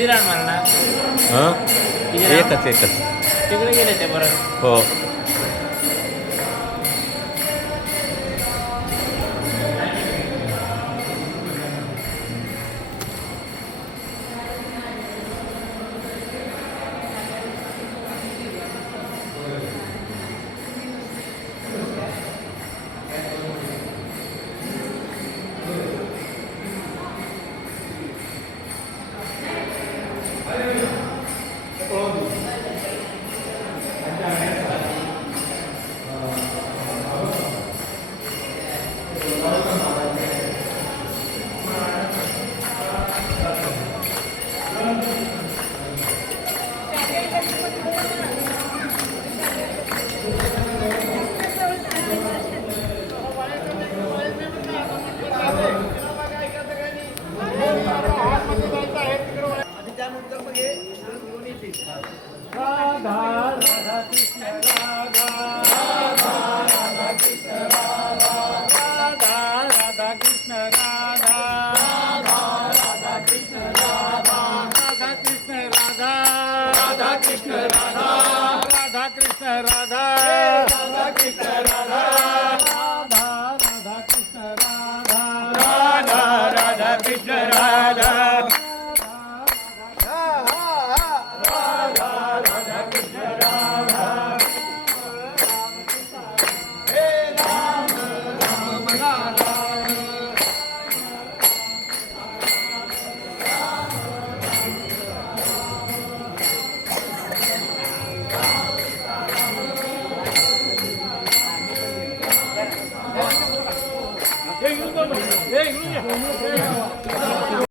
शिराण म्हणणार हां एकच एकच तिकडे गेले ते परत हो राधा राधा कृष्ण राधा राधा कृष्ण राधा राधा कृष्ण राधा राधा कृष्ण राधा राधा कृष्ण राधा राधा कृष्ण राधा राधा कृष्ण राधा राधा कृष्ण राधा राधा राधा कृष्ण राधा राधा राधा कृष्ण